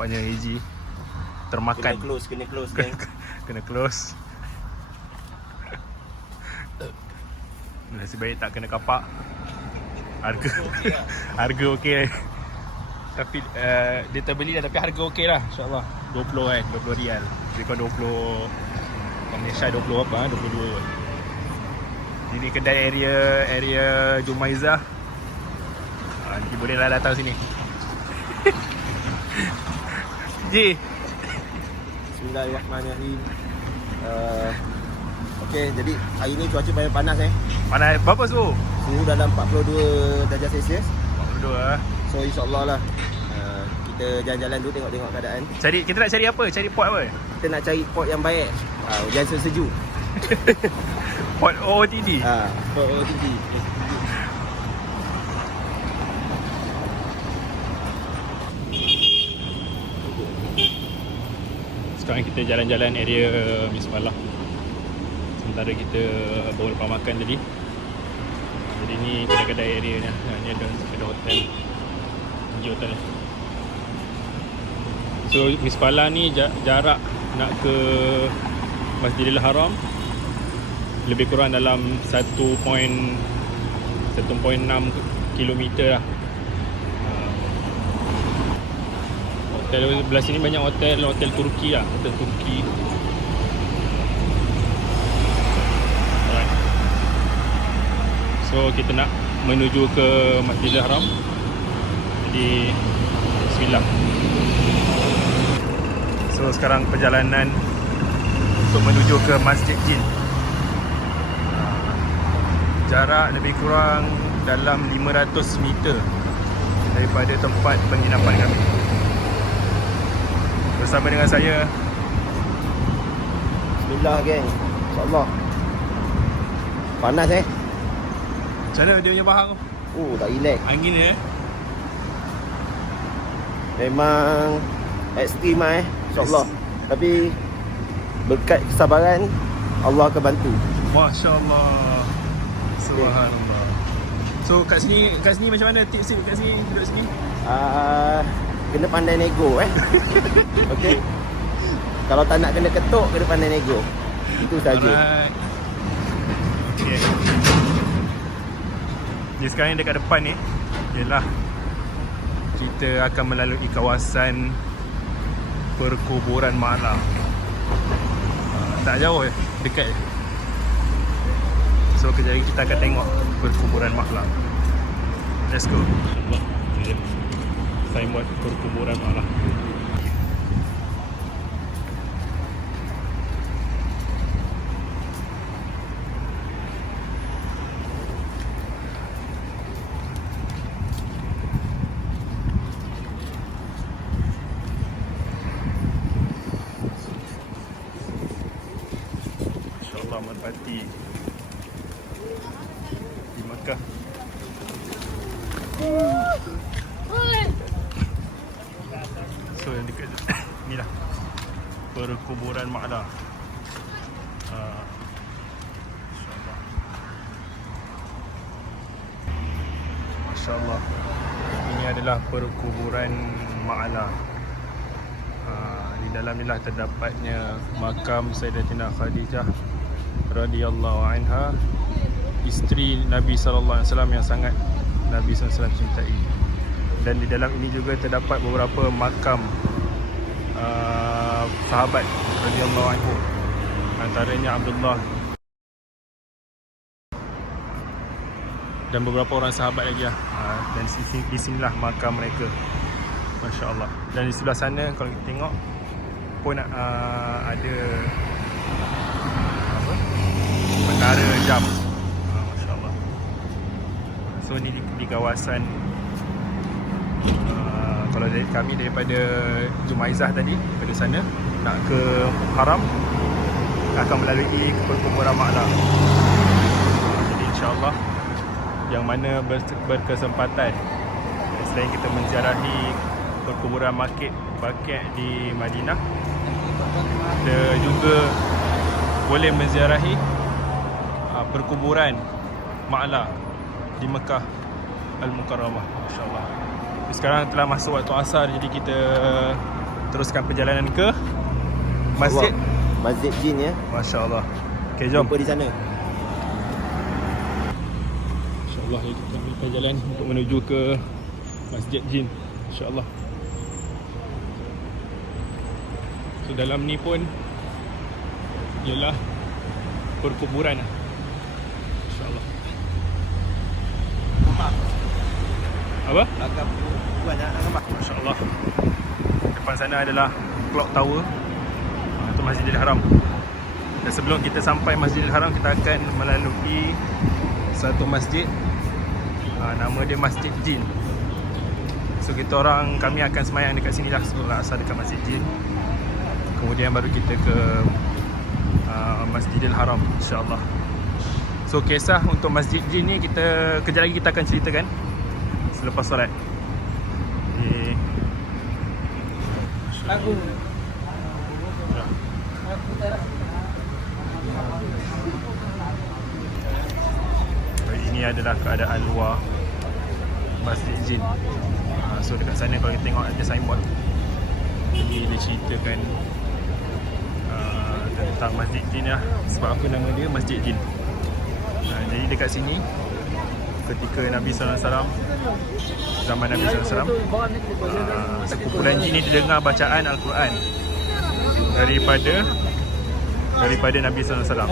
nampaknya Haji termakan. Kena close geng. Kena close. Nasib baik tak kena kapak. Harga okey. Tapi dia terbeli dah, tapi harga okey lah, insyaAllah. 20 kan, 20 rial. Lebih kurang 20 Malaysia 20 apa, 22. Ini kedai area Jumaizah. Nanti bolehlah datang sini. Ji. Bismillahirrahmanirrahim. Okey, jadi hari ni cuaca paling panas Mana berapa suhu? Suhu dalam 42 darjah Celsius. 42 ah. So insyaAllah lah kita jalan-jalan dulu tengok-tengok keadaan. Kita nak cari apa? Cari pot apa? Kita nak cari pot yang baik. Jangan sejuk. Pot OOTD. Pot OOTD. Sekarang kita jalan-jalan area Misbalah. Sementara kita bawa lepas makan tadi. Jadi ni kedai-kedai area ni. Ni ada hotel. Ini hotel. So Misbalah ni jarak nak ke Masjidil Haram lebih kurang dalam 1.6 kilometer lah. Hotel belah sini banyak hotel Turki lah, hotel Turki. Alright. So kita nak menuju ke Masjidil Haram. Jadi bismillah. So sekarang perjalanan untuk menuju ke Masjid Jin. Jarak lebih kurang dalam 500 meter daripada tempat penginapan kami. Bersama dengan saya. Bismillah geng. InsyaAllah. Panas Macam mana dia punya bahang? tak relax. Angin dia Memang ekstrim InsyaAllah. Tapi berkat kesabaran Allah akan bantu. Masya Allah. Subhanallah. So kat sini macam mana tips kat sini, duduk sini? Kena pandai nego Okey. Kalau tak nak kena ketuk, kena pandai nego. Itu saja. Alright. Okay. Jadi sekarang dekat depan ni ialah kita akan melalui kawasan perkuburan Ma'la. Tak jauh dekat je. So kejap lagi kita akan tengok perkuburan Ma'la. Let's go. Saya buat perkuburan Ma'la. InsyaAllah menepati di Makkah. So yang dekat ni lah perkuburan Ma'la. InsyaAllah. MasyaAllah. Ini adalah perkuburan Ma'la. Di dalam ni lah terdapatnya makam Sayyidatina Khadijah radhiyallahu anha, isteri Nabi sallallahu alaihi wasallam yang sangat Nabi sallallahu alaihi wasallam cintai. Dan di dalam ini juga terdapat beberapa makam sahabat radhiyallahu anhu, antaranya Abdullah dan beberapa orang sahabat lagi lah. Dan di sinilah makam mereka. Masya Allah. Dan di sebelah sana kalau kita tengok pun ada apa? Menara jam. Masya Allah. So ni di kawasan kalau dari kami daripada Jumaizah tadi, daripada sana nak ke Haram, akan melalui perkuburan Ma'la. Jadi insyaAllah yang mana berkesempatan, selain kita menziarahi perkuburan Baqi' di Madinah, kita juga boleh menziarahi perkuburan Ma'la di Mekah Al-Mukarramah. InsyaAllah. Sekarang telah masuk waktu asar, jadi kita teruskan perjalanan ke masjid. Masjid Jin ya. Masya-Allah. Okey, jom. Jumpa di sana. InsyaAllah kita ambil perjalanan untuk menuju ke Masjid Jin. InsyaAllah. So dalam ni pun ialah perkuburan lah. InsyaAllah. Apa? Agak banyak nampak. MasyaAllah. Depan sana adalah Clock Tower. Itu Masjidil Haram. Dan sebelum kita sampai Masjidil Haram, kita akan melalui satu masjid. Nama dia Masjid Jin. So kami akan semayang dekat sini lah, solat asar dekat Masjid Jin. Kemudian baru kita ke Masjidil Haram, insyaAllah. So kisah untuk Masjid Jin ni kejap lagi kita akan ceritakan selepas solat. Aku. Ini adalah keadaan luar Masjid Jin. So dekat sana kalau kita tengok ada signboard, ini dia ceritakan tentang Masjid Jin lah. Sebab apa nama dia Masjid Jin. Jadi dekat sini ketika Nabi SAW, zaman Nabi SAW, sekumpulan jin ni didengar bacaan Al-Quran daripada Nabi SAW.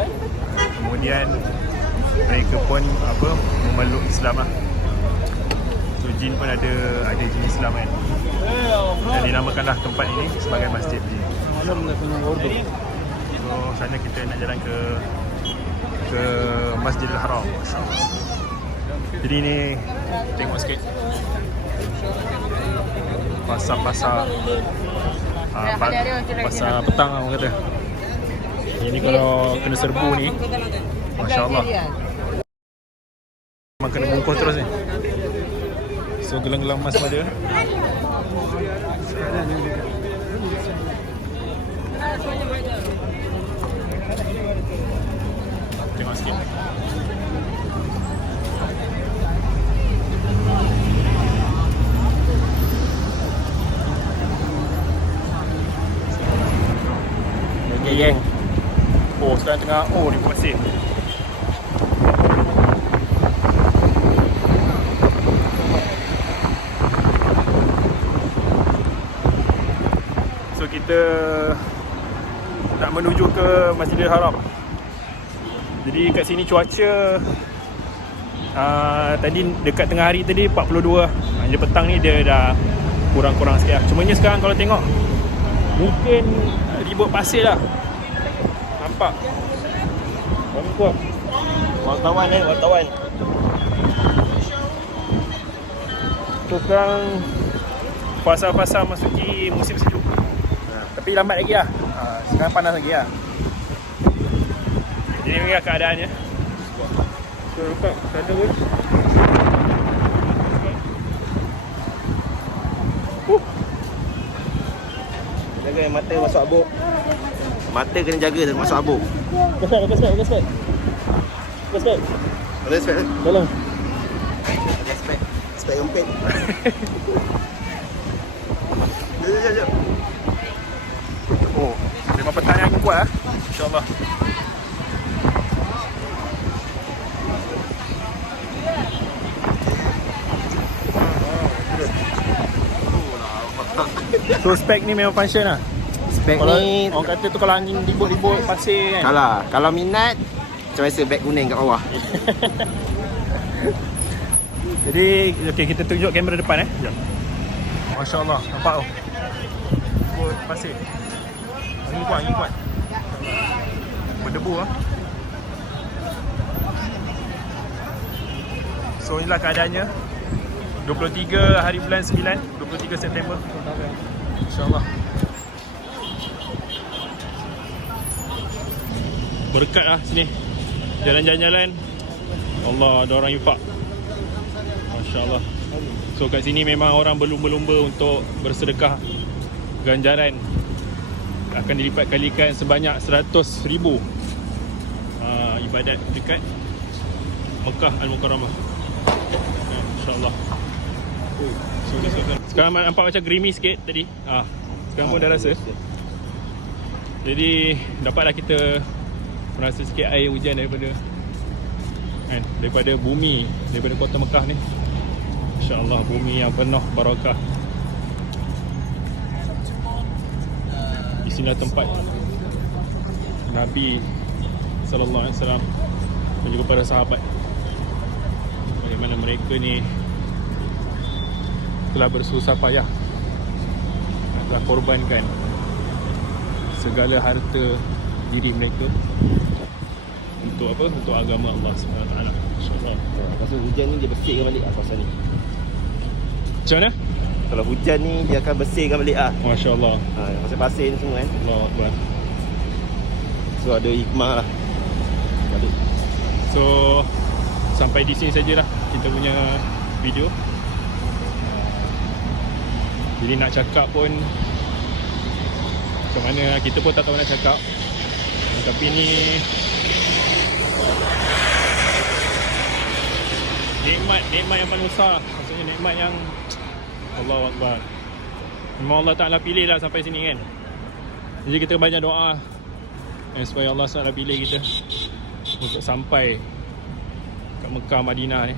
Kemudian mereka pun memeluk Islam lah. So jin pun ada jin Islam kan. Dan dinamakanlah tempat ini sebagai Masjid Jin. So sana kita nak jalan ke Masjidil Haram, masya-Allah. Jadi ni tengok sikit pasar petang orang kata. Ini kalau kena serbu ni, masya-Allah. Memang kena bungkus terus ni. So gelang-gelang emas pada. Tengok sikit. Okay. Oh, sekarang tengah di pasir. So kita nak menuju ke Masjidil Haram. Jadi kat sini cuaca tadi dekat tengah hari tadi 42. Dia petang ni dia dah kurang-kurang sikit lah. Cumanya sekarang kalau tengok mungkin ribut pasir lah. Nampak? Nampak? Wartawan. So sekarang fasa-fasa masuki musim sejuk. Tapi lambat lagi lah. Sekarang panas lagi lah. Jadi inilah keadaannya. So nampak sana pun. Jaga mata masuk abuk. Mata kena jaga tak masuk abuk. Respect. Respect. Tolong. Respect umpit. Jom. Oh, memang pertanyaan yang kuat lah. InsyaAllah. So spek ni memang function lah. Spek Kalau ni orang kata tu kalau angin ribut-ribut pasir kan. kalau minat macam biasa beg kuning kat bawah. Jadi okey, kita tunjuk kamera depan Sekejap. Masya-Allah, nampak tu. Ribut pasir. Angin kuat. Berdebu ah. So inilah keadaannya. 23 hari bulan 9, 23 September. InsyaAllah. Berkat lah sini. Jalan-jalan. Allah, ada orang infak. Masya-Allah. So kat sini memang orang berlumba-lumba untuk bersedekah. Ganjaran akan dilipat kalikan sebanyak 100,000 ibadat dekat Mekah Al-Mukarramah. InsyaAllah. So, sekarang nampak macam grimy sikit tadi. Sekarang pun dah rasa. Jadi dapatlah kita merasa sikit air hujan daripada bumi, daripada kota Mekah ni. InsyaAllah bumi yang penuh barakah. Di sini tempat Nabi sallallahu alaihi wasallam dan juga para sahabat, bagaimana mereka ni telah bersusah payah, telah korbankan segala harta diri mereka untuk apa? Untuk agama Allah SWT. InsyaAllah. Lepas hujan ni dia bersihkan balik kawasan ni. Macam mana? Kalau hujan ni dia akan bersihkan balik Masya Allah. Pasir-pasir ni semua kan. Allah Akbar. So ada hikmah lah balik. So sampai di sini sajalah kita punya video. Jadi nak cakap pun macam mana, kita pun tak tahu nak cakap. Tapi ni nikmat yang paling besar. Maksudnya nikmat yang Allahu Akbar. Memang Allah Ta'ala pilih lah sampai sini kan. Jadi kita banyak doa supaya Allah Ta'ala pilih kita untuk sampai kat Mekah, Madinah ni.